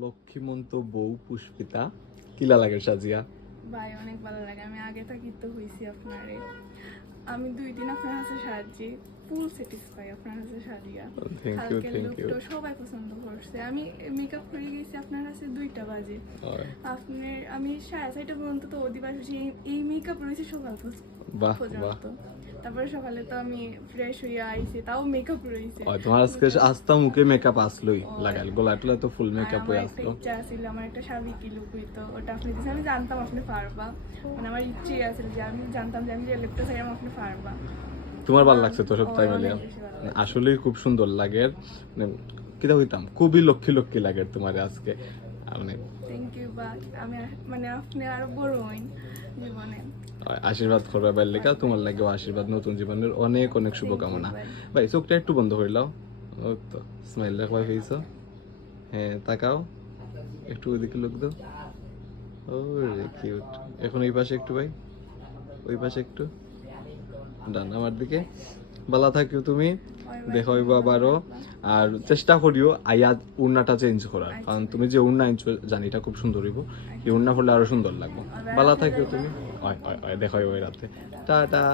লক্ষ্মীমন্ত বউ পুষ্পিতা কিলা লাগে সাজিয়া? ভাই অনেক ভালো লাগে। আমি আগে থাকি তো হইছি আপনারে। আমি 2 দিন আপনার কাছে সাজি ফুল স্যাটিসফাই আপনার কাছে সাজিয়া। থ্যাংক ইউ, কালকের থ্যাংক ইউ। লুকটা সবাই পছন্দ করছে। আমি মেকআপ করে গেছি আপনার কাছে 2টা বাজে। আপনার আমি 4:30 পর্যন্ত তো অধিবাস হয়েছি। এই মেকআপ রয়েছে সকাল বাহ বাহ। পর্যন্ত। তারপরে সকালে তো আমি ফ্রেশ হয়ে আইছি, তাও মেকআপ রয়েছে। তোমার আজকে আস্তা মুখে মেকআপ আসলোই লাগাল, গলা টলা তো ফুল মেকআপ হয়ে আমার একটা আসলো। ইচ্ছা ছিল, আমার একটা সাবেকি লুক হইতো, ওটা আপনি দিয়েছেন। আমি জানতাম আপনি পারবা, মানে আমার ইচ্ছে আছে যে আমি জানতাম যে আমি যে লিপটা চাই আপনি পারবা। তোমার ভালো লাগছে তো সব তাই মিলিয়া? আসলেই খুব সুন্দর লাগে, মানে কিটা হইতাম খুবই লক্ষ্মী লক্ষ্মী লাগে তোমার আজকে, মানে থ্যাংক ইউ। বা আমি মানে আপনি আরো বড় হইন জীবনে। আশীর্বাদ করবে বাইর লেখা, তোমার লাগেও আশীর্বাদ, নতুন জীবনের অনেক অনেক শুভকামনা। ভাই চোখটা একটু বন্ধ করে লাও, ও তো স্মাইল রাখবাই হয়েছ। হ্যাঁ তাকাও, একটু ওইদিকে লোক দাও। ও রে কিউট। এখন ওই পাশে একটু ভাই, ওই পাশে একটু ডান আমার দিকে। ভালো থাকিও তুমি, দেখা হইব আবারও। আর চেষ্টা করিও আইয়া উন্নাটা চেঞ্জ করার, কারণ তুমি যে উন্না আনছো জানি এটা খুব সুন্দর হইব, এই উন্না হলে আরো সুন্দর লাগবে। ভালো থাকিও তুমি, দেখা হইব রাতে। টাটা।